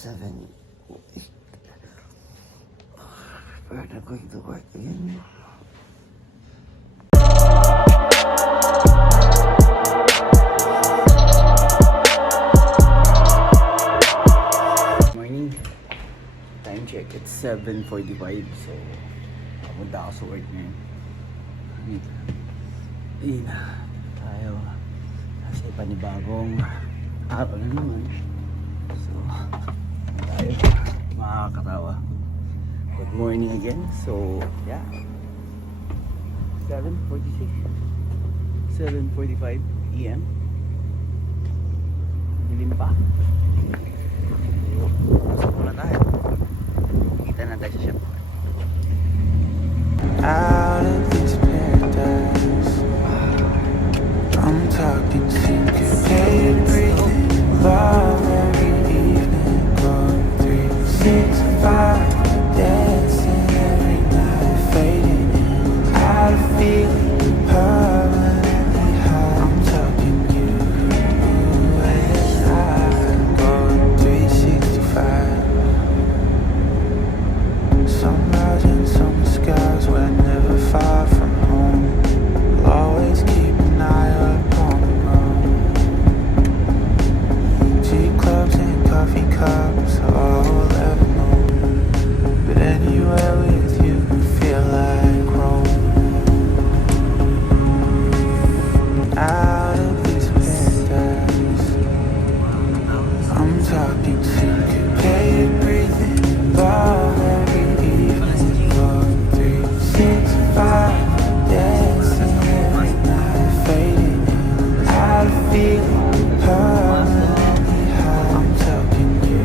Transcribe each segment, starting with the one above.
7. We're not going to work again. Morning. Time check. It's 7:45. So, papunta ako sa work ngayon. Ayun na. Tayo. Kasi panibagong araw na naman. So, tayo. Makakatawa. Good morning again. So, yeah. 7:46. 7:45 PM. Dilim pa. Pasok muna tayo. Kita na tayo sa shop. Out of this paradise, I'm talking syncopated breathing, love every evening, going 3, 6, 5, dancing every night, fading in, out of feeling permanently high. I'm talking you and I, going 365. Some mountains, some skies, we're never far from home. I'll always keep an eye up on the road. Tea clubs and coffee cups, all we'll ever know. But anywhere with you, feel like Rome. Out of this paradise, I'm talking syncopated breathing, love every evening, going 3, 6, 5, dancing every night, fading in, out of feeling permanently high. I'm talking you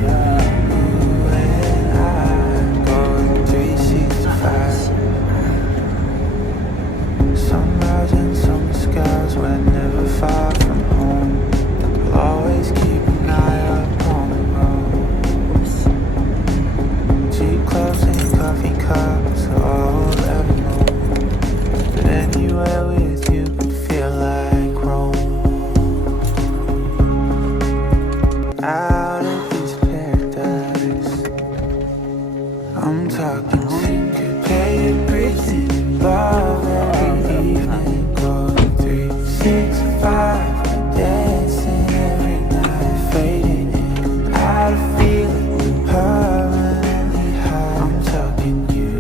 and I, going 365. Some mountains, some skies, we're never far from home. I'll always keep an eye up on the road. Tea clubs and coffee cups, all we'll ever know. But anywhere with you could feel like Rome. Out of this paradise, I'm talking syncopated breathing, love every evening, going 3, 6, 5, dancing every night, fading in, out of feeling permanently high. I'm talking you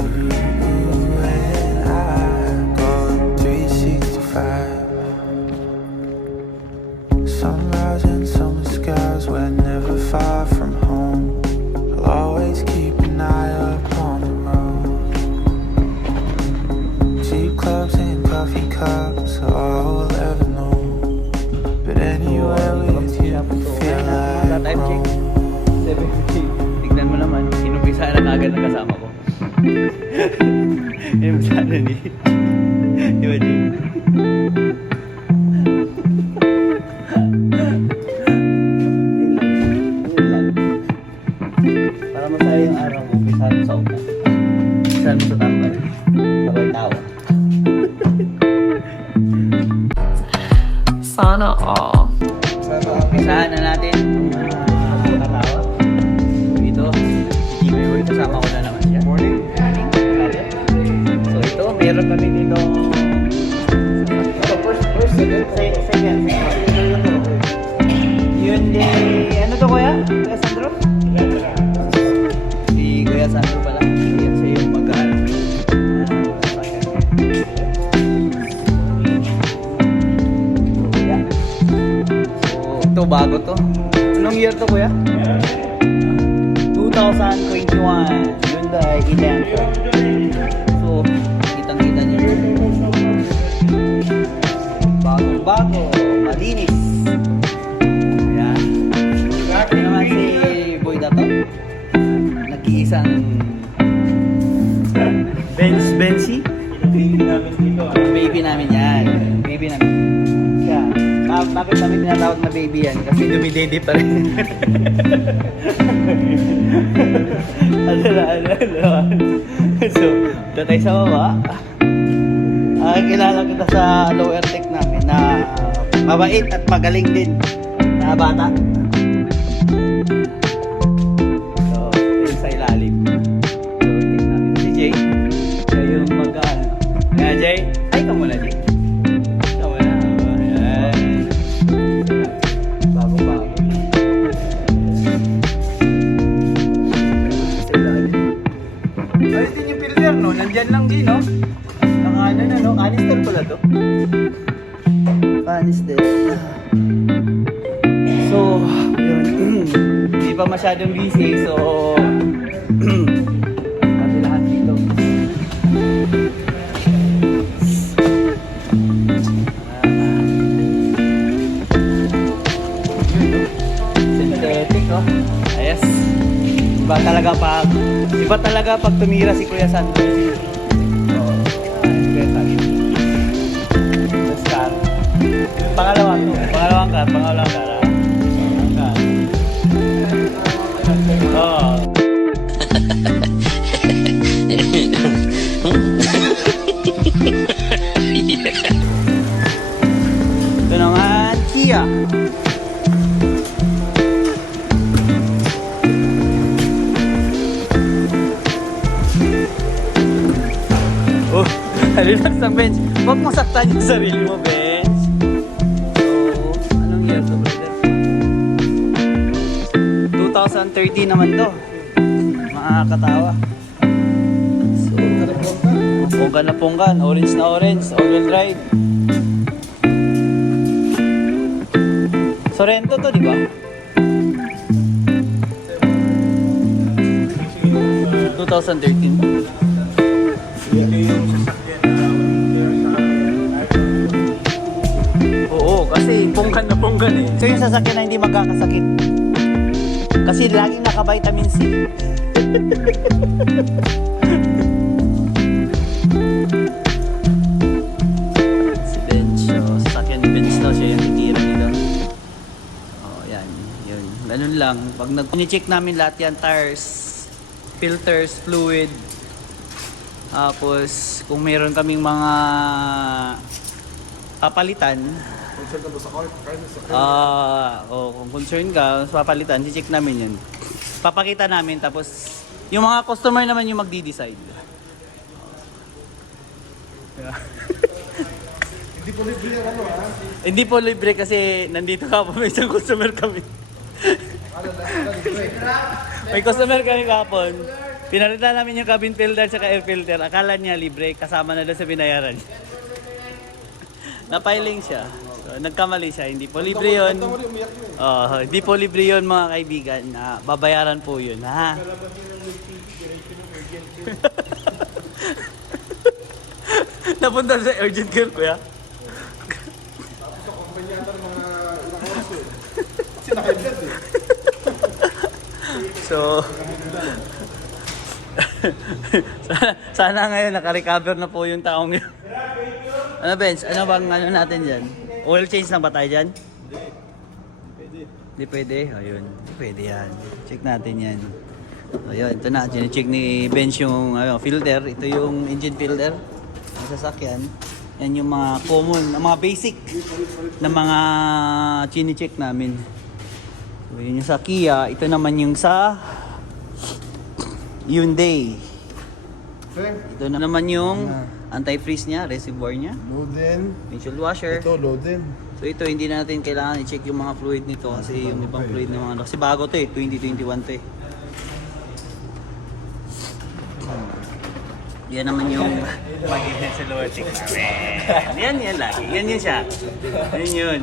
and I, going 365. Sunrise and summer skies, we're never far from home. I'll always keep an eye up on the road. Tea clubs and coffee cups, all we'll ever know. But anywhere with you, feel like Rome. 7:50. Tignan mo naman, inumpisa na kagad ng kasama ko. Inumpisa na ni. Di ba, Jay? Para masaya yung araw mo, umpisahan mo sa upa. Umpisahan mo sa tambal. Sabay tawa. Sana all. Umpisahan na natin. Katawa. Ito, si Jimmy Boy, kasama ko na naman siya. Morning. So ito, meron kami dito. Second. Yun di, ano to kuya? Kuya Sandro? Si Kuya Sandro pala. Yan siya yung mag-aaral. So, ito bago to. Anong year to kuya? 2021. Hyundai Elantra. So, kitang-kita niyo. Bago, malinis. Ayan. Ito naman si Boy Dato. Nag-iisang Benzi. Baby namin yan. Baby namin. Kaya, bakit namin tinatawag na baby yan? Kasi dumidede pa rin. Ano. So, tatay sa baba. Kilala kita sa lower tech namin na mabait at magaling din na bata. Fan is dead. So, yun. Hindi pa masyadong busy. So, kabilahan dito. Synthetic, oh. Ayos. Iba talaga pag tumira si Kuya Sandro. Pangalawang cut. Oh. Ito naman, Kia. Oh, relax ang bench. Huwag mo saktan yung sarili mo, bench. So, anong year to, brother? 2013 naman to. Makakatawa. So, ponggan na ponggan. Orange na orange. All-wheel drive. Sorento to, di ba? 2013. Oo, kasi ponggan na ponggan eh. So yung sasakyan na hindi magkakasakit. Kasi laging naka-vitamin C. Si Bench, oh, sasakyan ni Bench daw, siya yung titira nila. Oh, yan, yun. Ganun lang. Pag nag-check namin lahat yan, tires, filters, fluid. Tapos, kung meron kaming mga papalitan, Concern ka ba sa car? kung concern ka sa papalitan, check namin yun. Papakita namin, tapos yung mga customer naman yung magdi-decide. Hindi po libre yung ano ha? Hindi po libre kasi nandito ka po, may isang customer kami. May customer kami kahapon. Pinalitan namin yung cabin filter sa air filter. Akala niya libre, kasama na doon sa binayaran. Napiling siya. So, nagkamali siya. Hindi po libre yun. Hindi po libre yun mga kaibigan. Babayaran po yun. Ha? Napunta sa urgent care, kuya. Sa kumpanya ng mga ilang oras eh. Kasi naka-blood eh. So, sana ngayon naka-recover na po yung taong yun. Ano, Benz? Ano bang ano natin dyan? Oil change na ba tayo dyan? Hindi pwede. Ayun. Hindi pwede yan. Check natin yan. Ayun. Ito na. Check ni Benz yung filter. Ito yung engine filter ng sasakyan. Yan yung mga common, mga basic na mga chine-check namin. So, yun yung sa Kia. Ito naman yung sa Hyundai. Ito na naman yung anti-freeze niya, reservoir niya, Load in. windshield washer. Ito, load in. So ito, hindi na natin kailangan i-check yung mga fluid nito kasi yung ibang fluid ng mga ano. Kasi bago to eh, 2021 to eh. Yan naman yung pag-ihan sa lower check namin. Yan lagi. Yan yun siya. Yan yun.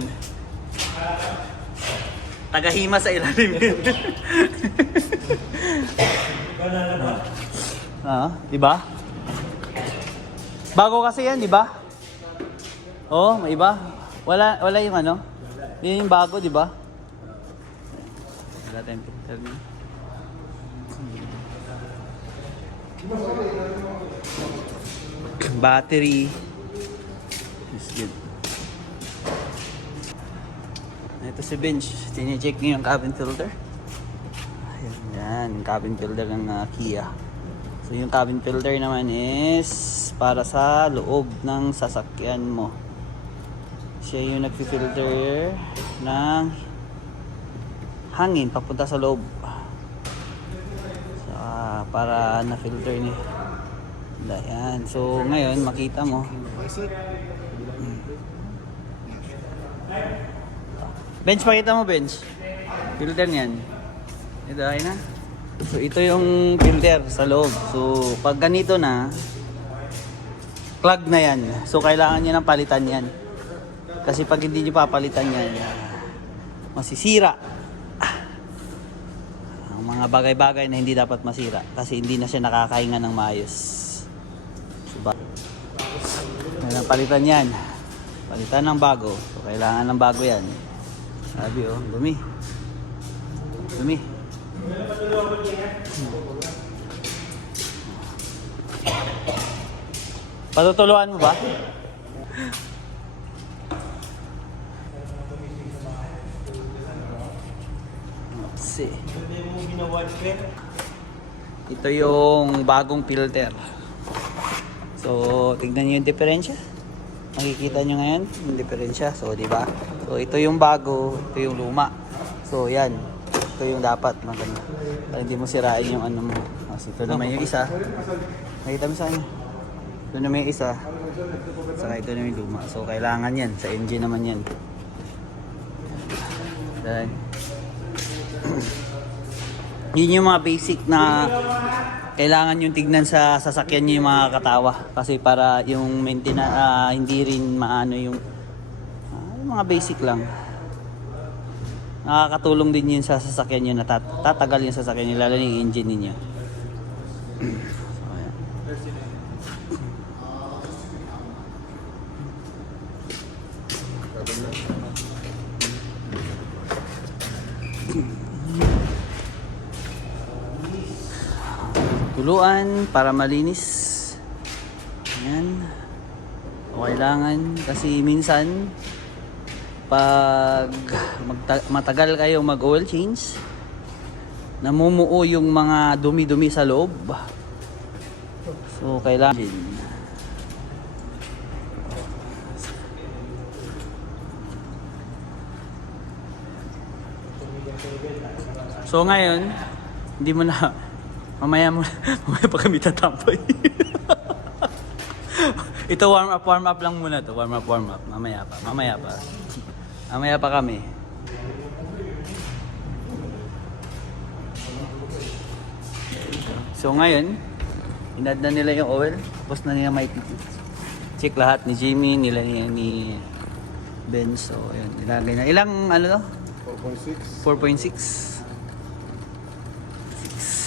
Tagahima sa ilalim yun. Diba? Bago kasi yan, di ba? Oh, may iba. Wala yung ano? Yan yung bago, di ba? Wala tayong picture niya. Battery is good. Ito si Bench. Tine-check niyo yung cabin filter. Ayan, yan. Cabin filter ng Kia. So yung cabin filter naman is para sa loob ng sasakyan mo. Siya yung nagfi-filter ng hangin papunta sa loob. So, para na-filter niya. Ayan. So ngayon makita mo. Bench, pakita mo, Bench. Filter niyan. Ito, ayun na. So ito yung filter sa loob. So pag ganito na, clog na yan. So kailangan niya ng palitan yan. Kasi pag hindi niyo papalitan yan, masisira. Ang mga bagay-bagay na hindi dapat masira. Kasi hindi na siya nakakahinga ng maayos. Diba? Kailangan palitan yan. Palitan ng bago. So kailangan ng bago yan. Sabi oh, dumi. Dumi. Patutuluan mo ba? Let's see. Ito yung bagong filter. So, tignan niyo yung diferensya. Makikita niyo ngayon yung diferensya. So, di ba? So, ito yung bago, ito yung luma. So, yan. Ito yung dapat maganda. Para hindi mo sirain yung ano mo. So, ito naman yung isa. Nakita mo sa kanya. Ito naman yung isa. Saka ito naman yung luma. So, kailangan yan. Sa engine naman yan. Then, yun yung mga basic na kailangan yung tignan sa sasakyan nyo yung mga katawa. Kasi para yung maintenance, hindi rin maano yung mga basic lang. Nakakatulong din yun sa sasakyan nyo na tatagal yung sasakyan nyo, lalo yung engine ninyo. So, ayan. Tuluan para malinis. Ayan. O kailangan kasi minsan pag matagal kayo mag oil change, namumuo yung mga dumi-dumi sa loob. So kailangan So ngayon, hindi mo na mamaya pa kami tatampay. Ito warm up lang muna to. Warm up. Mamaya pa kami. So ngayon, inad na nila yung oil. Tapos na nila may check lahat ni Jimmy, ni Ben. So ayun, nilagay na. Ilang ano to? 4.6.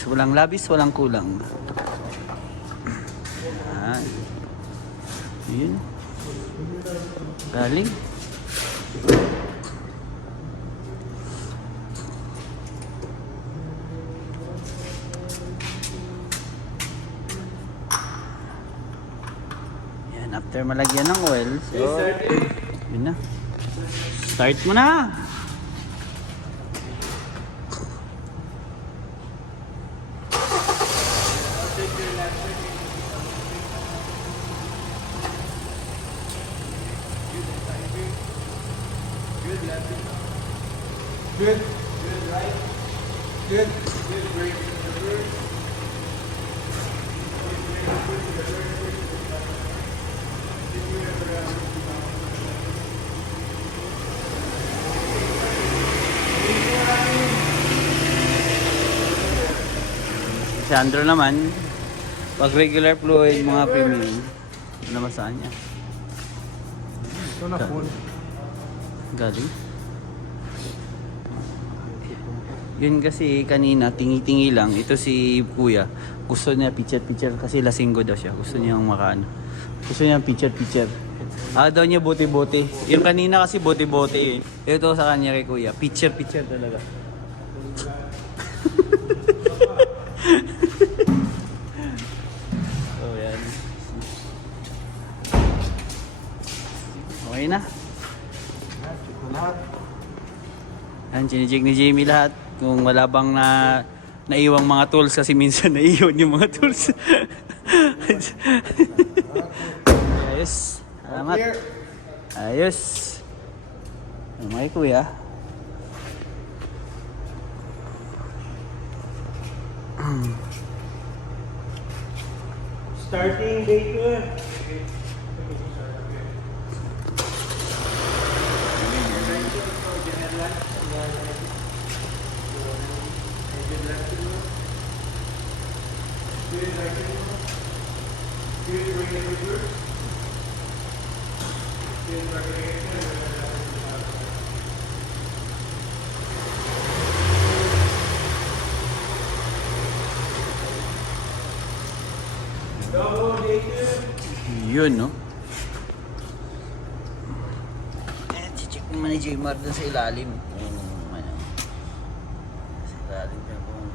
Walang labis, walang kulang. Yun. Galing. Yan, after malagyan ng oil. So, yun na. Start mo na! Good. Good, right? Good. Good, great. Si Andrew naman, pag regular fluid, mga premium, namasaan niya. Ito na full. Galing. Yun kasi kanina, tingi-tingi lang. Ito si Kuya. Gusto niya picture-picture kasi lasinggo daw siya. Gusto niya makaano. Gusto niya picture-picture. Daw niya bote-bote. Yung kanina kasi bote-bote eh. Ito sa kanya kay Kuya. Picture-picture talaga. So yan. Okay na. Ito lahat. Yan, chinijig ni Jamie lahat. Kung wala bang naiwang mga tools kasi minsan naiwan yung mga tools. Ayos. Salamat. Ayos. Okay, Kuya. Starting date ko eh. Yun, no? Check naman ni Jmar dun sa ilalim. Kung ano. Sa ilalim niya kung...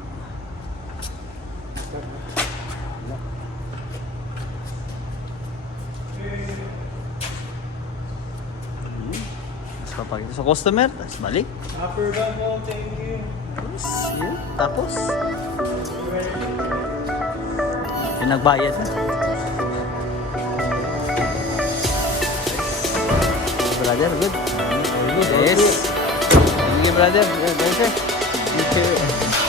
Tapos papakita sa customer, tapos balik. Upper band po, thank you. Tapos, yun. Tapos, pinagbayad na. Brother, good. Yes. Thank you, brother. Thank you.